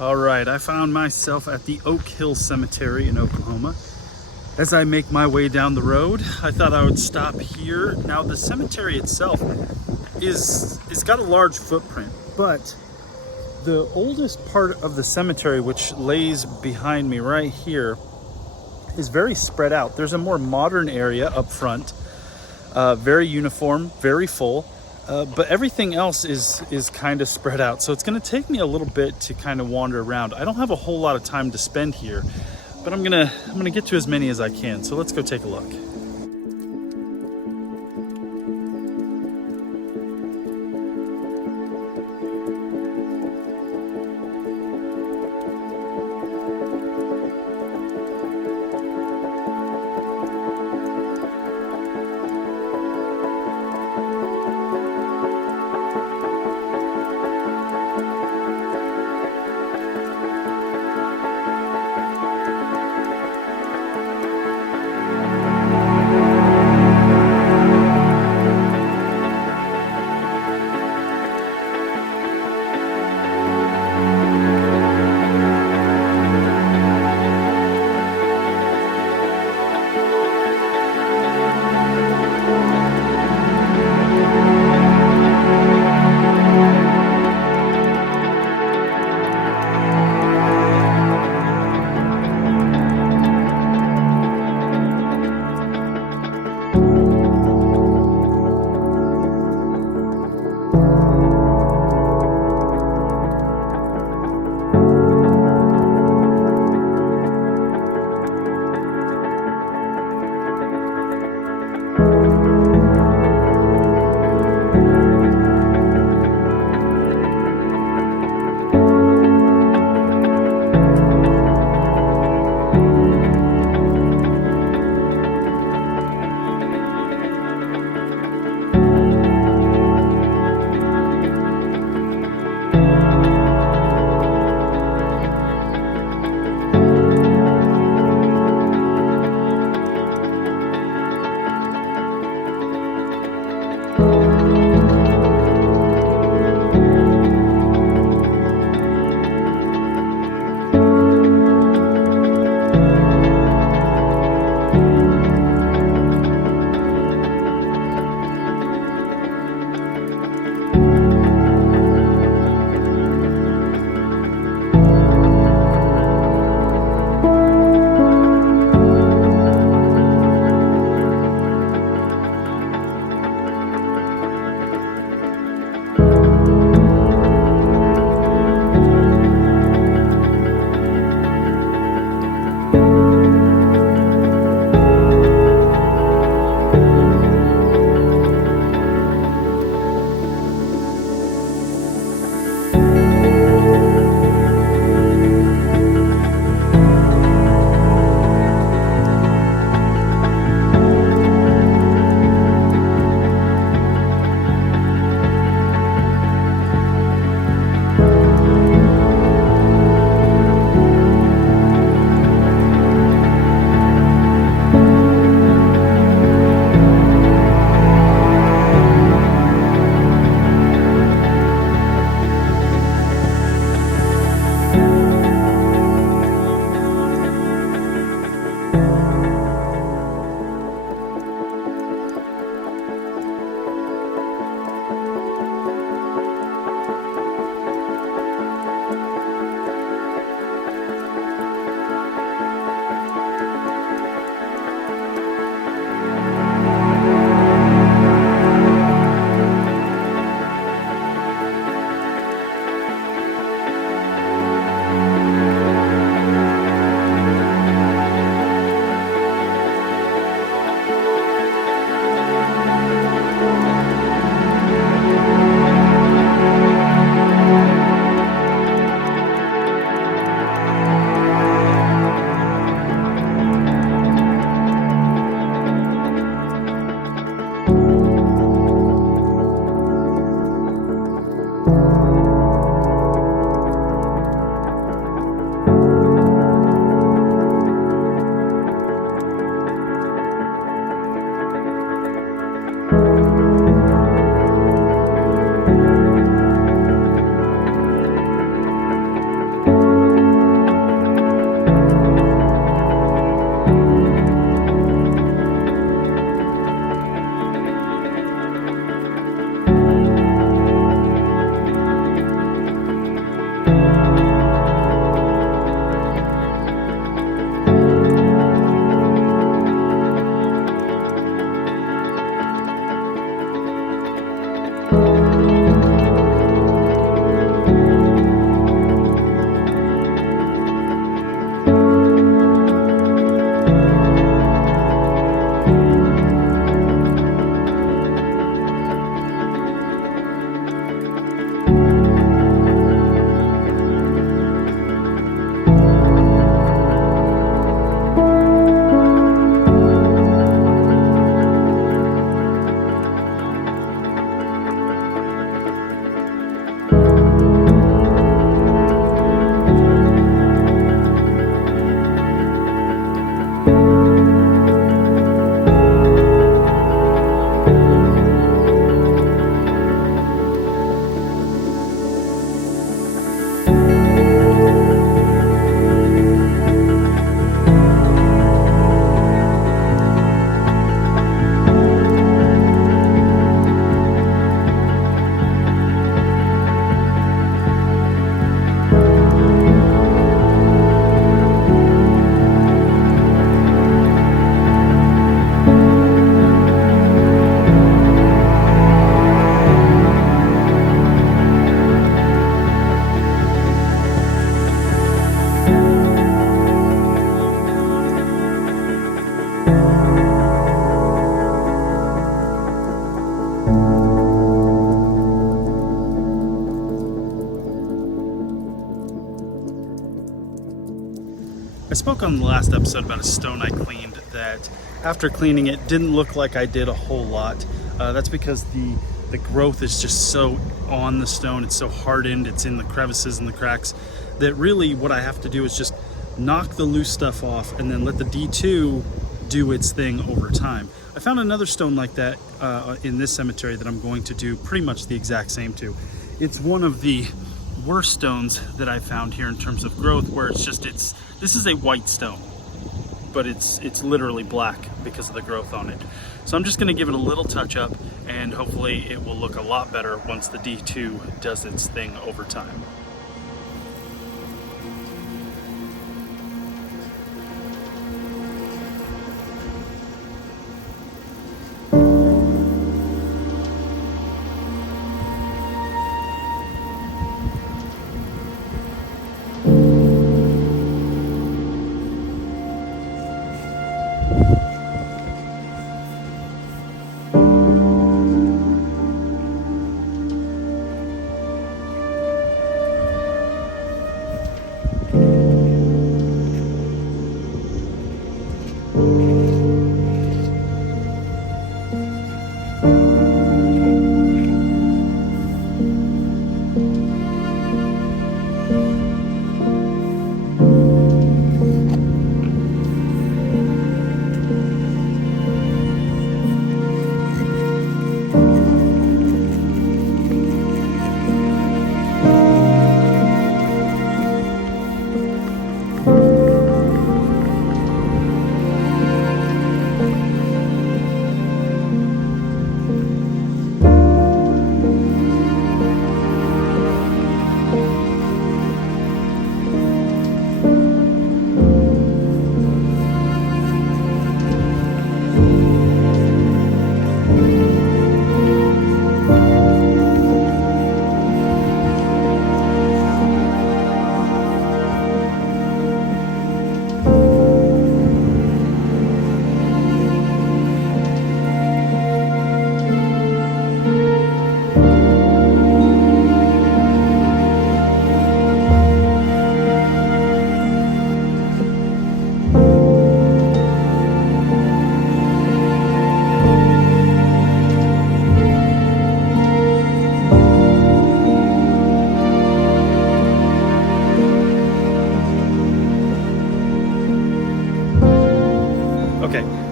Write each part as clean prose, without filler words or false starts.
All right, I found myself at the Oak Hill Cemetery in Oklahoma. As I make my way down the road, I thought I would stop here. Now, the cemetery itself is got a large footprint, but the oldest part of the cemetery, which lays behind me right here, is very spread out. There's a more modern area up front, very uniform, very full. But everything else is kind of spread out. So it's going to take me a little bit to kind of wander around. I don't have a whole lot of time to spend here, but I'm gonna get to as many as I can. So let's go take a look. spoke on the last episode about a stone I cleaned that after cleaning it didn't look like I did a whole lot. That's because the growth is just so on the stone, it's so hardened, it's in the crevices and the cracks, that really what I have to do is just knock the loose stuff off and then let the D2 do its thing over time. I found another stone like that in this cemetery that I'm going to do pretty much the exact same to. It's one of the worst stones that I found here in terms of growth, where this is a white stone, but it's literally black because of the growth on it. So I'm just going to give it a little touch up, and hopefully it will look a lot better once the D2 does its thing over time.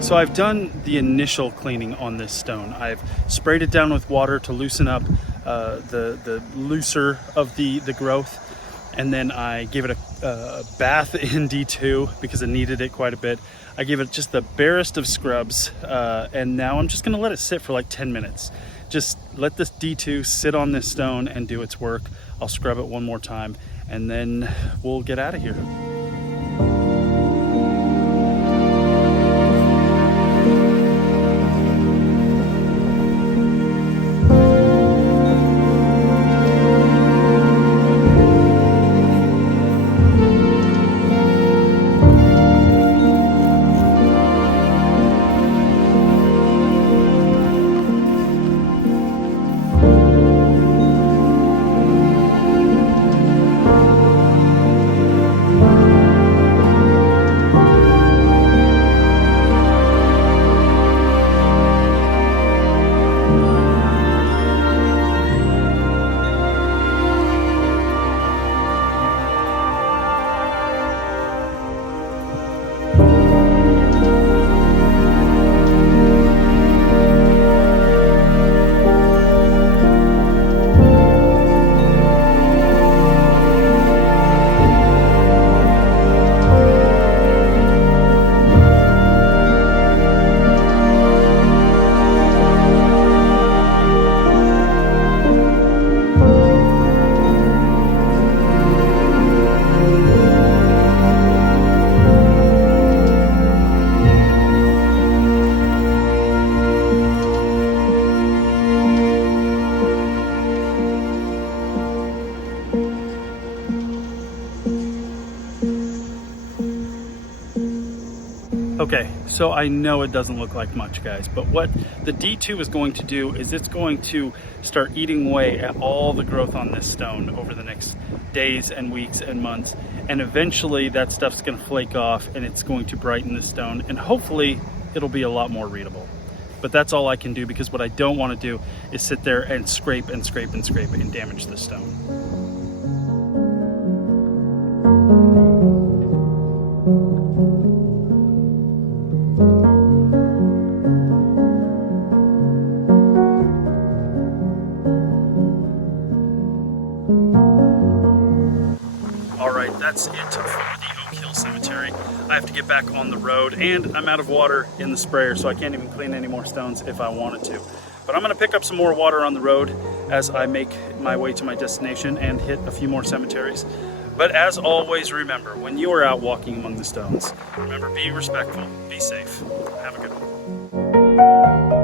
So I've done the initial cleaning on this stone. I've sprayed it down with water to loosen up the looser of the growth, and then I gave it a bath in D2 because it needed it quite a bit. I gave it just the barest of scrubs, and now I'm just gonna let it sit for like 10 minutes. Just let this D2 sit on this stone and do its work. I'll scrub it one more time, and then we'll get out of here. Okay, so I know it doesn't look like much, guys, but what the D2 is going to do is it's going to start eating away at all the growth on this stone over the next days and weeks and months. and eventually that stuff's going to flake off and it's going to brighten the stone, and hopefully it'll be a lot more readable. But that's all I can do, because what I don't want to do is sit there and scrape and scrape and scrape and damage the stone. That's it for the Oak Hill Cemetery. I have to get back on the road, and I'm out of water in the sprayer, so I can't even clean any more stones if I wanted to. But I'm going to pick up some more water on the road as I make my way to my destination and hit a few more cemeteries. But as always, remember, when you are out walking among the stones, remember, be respectful, be safe. Have a good one.